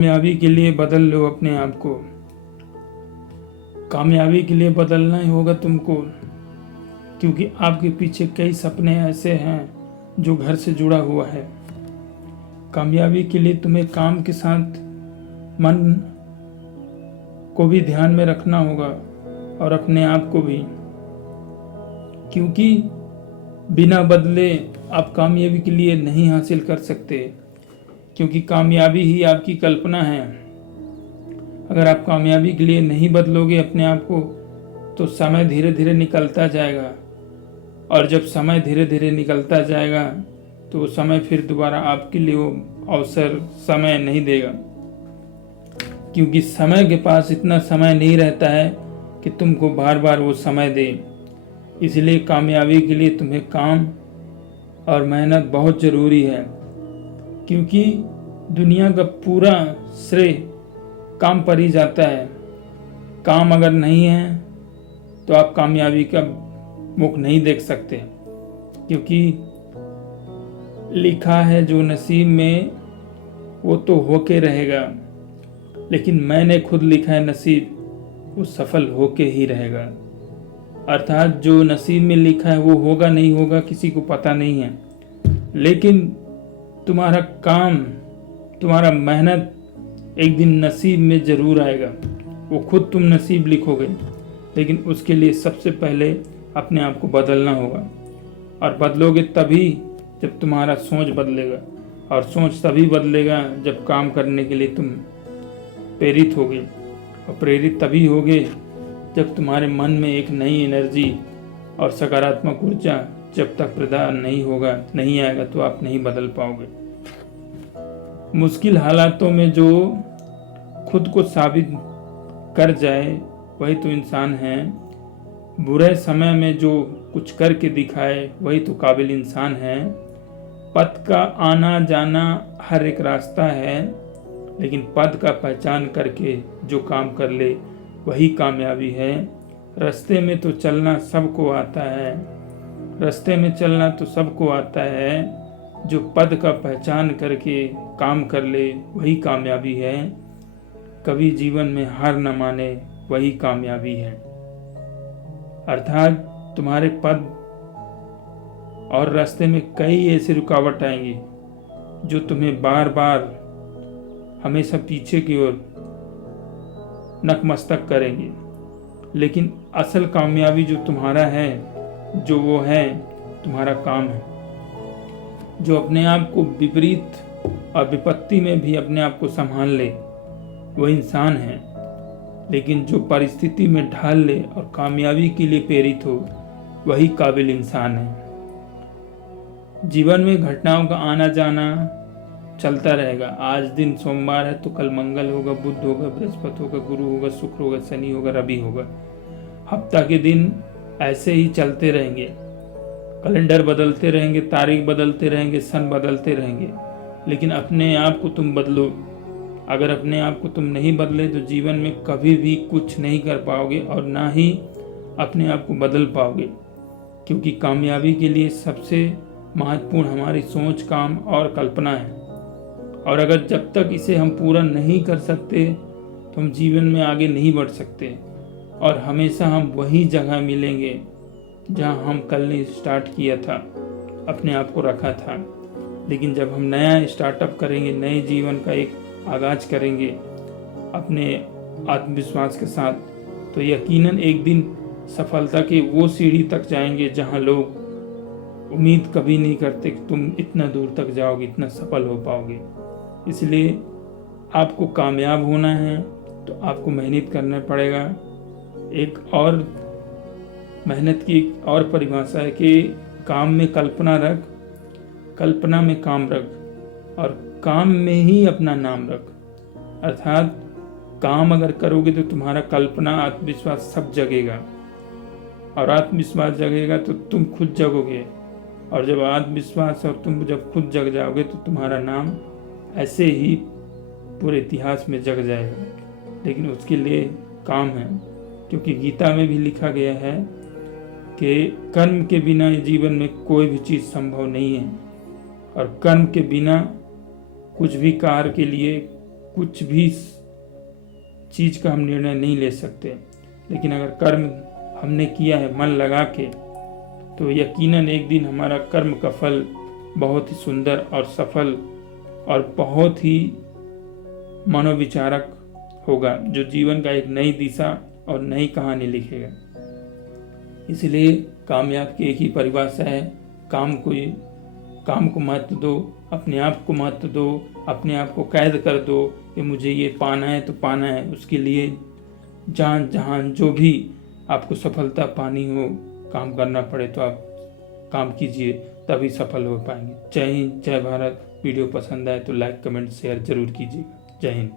कामयाबी के लिए बदल लो अपने आप को। कामयाबी के लिए बदलना ही होगा तुमको, क्योंकि आपके पीछे कई सपने ऐसे हैं जो घर से जुड़ा हुआ है। कामयाबी के लिए तुम्हें काम के साथ मन को भी ध्यान में रखना होगा और अपने आप को भी, क्योंकि बिना बदले आप कामयाबी के लिए नहीं हासिल कर सकते, क्योंकि कामयाबी ही आपकी कल्पना है। अगर आप कामयाबी के लिए नहीं बदलोगे अपने आप को तो समय धीरे धीरे निकलता जाएगा, और जब समय धीरे धीरे निकलता जाएगा तो वो समय फिर दोबारा आपके लिए वो अवसर समय नहीं देगा, क्योंकि समय के पास इतना समय नहीं रहता है कि तुमको बार बार वो समय दे। इसलिए कामयाबी के लिए तुम्हें काम और मेहनत बहुत ज़रूरी है, क्योंकि दुनिया का पूरा श्रेय काम पर ही जाता है। काम अगर नहीं है तो आप कामयाबी का मुख नहीं देख सकते, क्योंकि लिखा है जो नसीब में वो तो होके रहेगा, लेकिन मैंने खुद लिखा है नसीब वो सफल होके ही रहेगा। अर्थात जो नसीब में लिखा है वो होगा नहीं होगा किसी को पता नहीं है, लेकिन तुम्हारा काम, तुम्हारा मेहनत एक दिन नसीब में ज़रूर आएगा। वो खुद तुम नसीब लिखोगे, लेकिन उसके लिए सबसे पहले अपने आप को बदलना होगा, और बदलोगे तभी जब तुम्हारा सोच बदलेगा, और सोच तभी बदलेगा जब काम करने के लिए तुम प्रेरित होगे, और प्रेरित तभी होगे जब तुम्हारे मन में एक नई एनर्जी और सकारात्मक ऊर्जा जब तक प्रदान नहीं आएगा तो आप नहीं बदल पाओगे। मुश्किल हालातों में जो खुद को साबित कर जाए वही तो इंसान है। बुरे समय में जो कुछ करके दिखाए वही तो काबिल इंसान है। पथ का आना जाना हर एक रास्ता है, लेकिन पद का पहचान करके जो काम कर ले वही कामयाबी है। रास्ते में तो चलना सबको आता है, रास्ते में चलना तो सबको आता है, जो पद का पहचान करके काम कर ले वही कामयाबी है। कभी जीवन में हार न माने वही कामयाबी है। अर्थात तुम्हारे पद और रास्ते में कई ऐसी रुकावट आएंगी जो तुम्हें बार बार हमेशा पीछे की ओर नतमस्तक करेंगे, लेकिन असल कामयाबी जो तुम्हारा है, जो वो है तुम्हारा काम है। जो अपने आप को विपरीत और विपत्ति में भी अपने आप को संभाल ले वो इंसान है, लेकिन जो परिस्थिति में ढाल ले और कामयाबी के लिए प्रेरित हो वही काबिल इंसान है। जीवन में घटनाओं का आना जाना चलता रहेगा। आज दिन सोमवार है तो कल मंगल होगा, बुध होगा, बृहस्पति होगा, गुरु होगा, शुक्र होगा, शनि होगा, रवि होगा। हफ्ता के दिन ऐसे ही चलते रहेंगे, कैलेंडर बदलते रहेंगे, तारीख बदलते रहेंगे, सन बदलते रहेंगे, लेकिन अपने आप को तुम बदलो। अगर अपने आप को तुम नहीं बदले तो जीवन में कभी भी कुछ नहीं कर पाओगे और ना ही अपने आप को बदल पाओगे, क्योंकि कामयाबी के लिए सबसे महत्वपूर्ण हमारी सोच, काम और कल्पना है। और अगर जब तक इसे हम पूरा नहीं कर सकते तो हम जीवन में आगे नहीं बढ़ सकते, और हमेशा हम वही जगह मिलेंगे जहां हम कल ने स्टार्ट किया था, अपने आप को रखा था। लेकिन जब हम नया स्टार्टअप करेंगे, नए जीवन का एक आगाज करेंगे अपने आत्मविश्वास के साथ, तो यकीनन एक दिन सफलता के वो सीढ़ी तक जाएंगे जहां लोग उम्मीद कभी नहीं करते कि तुम इतना दूर तक जाओगे, इतना सफल हो पाओगे। इसलिए आपको कामयाब होना है तो आपको मेहनत करना पड़ेगा। एक और मेहनत की एक और परिभाषा है कि काम में कल्पना रख, कल्पना में काम रख, और काम में ही अपना नाम रख। अर्थात काम अगर करोगे तो तुम्हारा कल्पना, आत्मविश्वास सब जगेगा, और आत्मविश्वास जगेगा तो तुम खुद जगोगे, और जब आत्मविश्वास और तुम जब खुद जग जाओगे तो तुम्हारा नाम ऐसे ही पूरे इतिहास में जग जाएगा। लेकिन उसके लिए काम है, क्योंकि गीता में भी लिखा गया है कि कर्म के बिना जीवन में कोई भी चीज़ संभव नहीं है, और कर्म के बिना कुछ भी कार्य के लिए कुछ भी चीज़ का हम निर्णय नहीं ले सकते, लेकिन अगर कर्म हमने किया है मन लगा के, तो यकीनन एक दिन हमारा कर्म का फल बहुत ही सुंदर और सफल और बहुत ही मनोविचारक होगा, जो जीवन का एक नई दिशा और नई कहानी लिखेगा। इसलिए कामयाब की एक ही परिभाषा है, काम को महत्व दो, अपने आप को महत्व दो, अपने आप को कैद कर दो कि मुझे ये पाना है तो पाना है। उसके लिए जान जहान जो भी आपको सफलता पानी हो, काम करना पड़े तो आप काम कीजिए, तभी सफल हो पाएंगे। जय हिंद, जय भारत। वीडियो पसंद आए तो लाइक कमेंट शेयर जरूर कीजिएगा। जय हिंद।